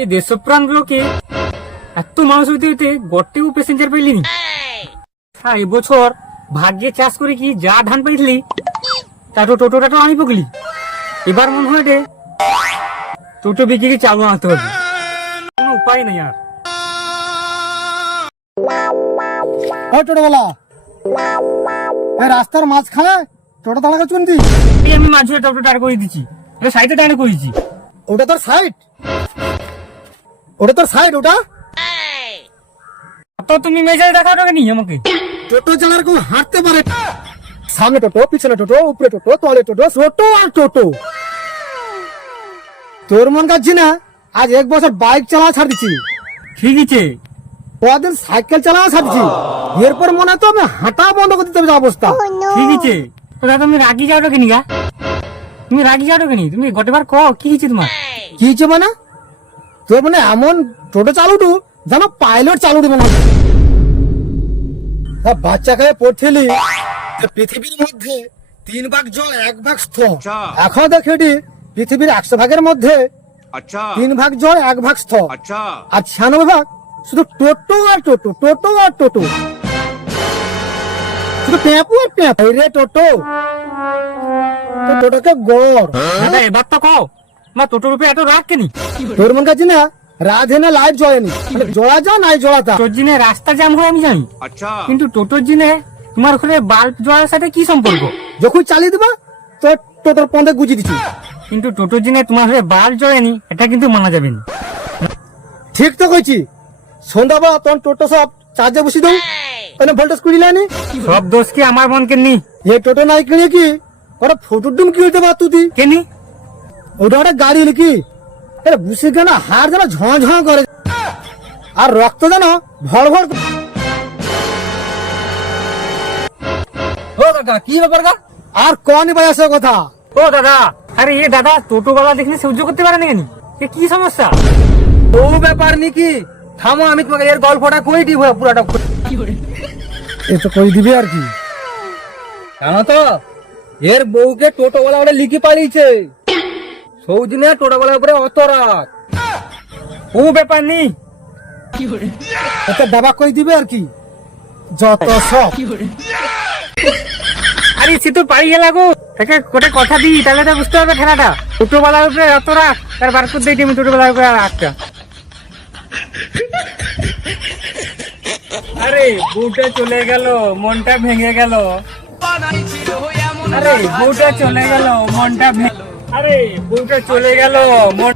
এই দেশপ্রাণ গুলোকে এত মানুষ হইতে হইতে গড়তেও প্যাসেঞ্জার পাইলিনি। হ্যাঁ এবছর ভাগ্যে চাষ করে কি যা ধান পাইলি তা তো টোটোটা তো আমি পকলি। এবার মনে হয় রে টোটো বিক্রি চালু আনতে হবে। কোনো উপায় নেই আর। টোটোওয়ালা এই রাস্তার মাঝখানে টোটো দাঁড়া এই আমি মাঝে টোটো টার করে দিচ্ছি। সাইডে টানে করেছি ওটা তোর সাইড ওটা তোর সাইড ওটা? তো তুমি মেজাজ দেখাও টাকা নি আমাকে। টোটো চালার কেউ হাঁটতে পারে সামনে টোটো পিছনে টোটো উপরে টোটো তলে টোটো ছোটো আর টোটো। তোর মন কাছে না? আজ এক বছর বাইক চালা ছাড় দিচ্ছি। ঠিক আছে। কদিন সাইকেল চালা ছাড় দিচ্ছি। এরপর মনে হয় তো আমি হাঁটা বন্ধ করে দিতে হবে অবস্থা। ঠিক আছে। দাদা তুমি রাগি যাও কেনি গা তুমি রাগি যাও কেনি তুমি গতবার ক কি হয়েছে তোমার? কি হয়েছে মানে? তোর মানে এমন টোটো চালুটু যেন পাইলট চালুটু মনে হচ্ছে বাচ্চা গায়ে পড়ছিলি পৃথিবীর মধ্যে তিন ভাগ জল এক ভাগ স্থল। আচ্ছা। এখন দেখেটি পৃথিবীর একশো ভাগের মধ্যে আচ্ছা। তিন ভাগ জল এক ভাগ স্থল। আচ্ছা। আর ছিয়ানব্বই ভাগ শুধু টোটো আর টোটো টোটো আর টোটো। শুধু পেঁপু আর পেঁপু রে টোটো। টোটোকে গড়। এবার তো কো মা তোটোর উপরে এত রাগ কেনি? তোর মন কাছে না রাধে না লাইট জয়েনি মানে যা নাই জোড়া তা। তোর জিনে রাস্তা জ্যাম হয় আমি জানি। আচ্ছা। কিন্তু টোটোর জিনে তোমার ওখানে বাল্ব জোড়ার সাথে কি সম্পর্ক? যখন চালিয়ে দেবা তোর টোটোর পন্দে গুজি দিছি। কিন্তু টোটোর জিনে তোমার ওখানে বাল্ব জয়েনি এটা কিন্তু মানা যাবে না। ঠিক তো কইছি। সন্ধ্যাবেলা তখন টোটো সব চার্জে বসি দাও। মানে ভোল্টেজ কুড়ি লাইনি সব দোষ কি আমার মনকে নি? এই টোটো নাই কিনে কি? ওরা ফটো ডুম কি হইতে তুই? কেনি? ওটা একটা গাড়ি লিখি আরে বুসি কেন হাড় যেন ঝঁ ঝঁ করে। আর রক্ত যেন ভড় ভড় ও কাকা কি ব্যাপার গা? আর কনি আসে কথা। ও দাদা আরে এ দাদা টোটো বালা দেখলে সহ্য করতে পারে না কেন? এ কি সমস্যা? ও ব্যাপার নাকি? থামো আমি তোমাকে এর গল্পটা কই দিব পুরাটা এ তো কই দিবি আর কি? জানো তো এর বউকে টোটোওয়ালা ওটা লিখে পালিয়েছে। সৌদিনে টোটোওয়ালার উপরে অত রাগ ও ব্যাপার নেই এটা দাবা কই দিবে আর কি যত সব আরে সে তো পারি গেল গো তাকে কোটা কথা দিই তাহলে তো বুঝতে পারবে খেলাটা টোটো বালার উপরে এত রাখ তার বার করে দিই আমি টোটো বালার উপরে রাখটা আরে বউটা চলে গেল মনটা ভেঙে গেল আরে বউটা চলে গেল মনটা ভেঙে আরে ফুলটা চলে গেল মন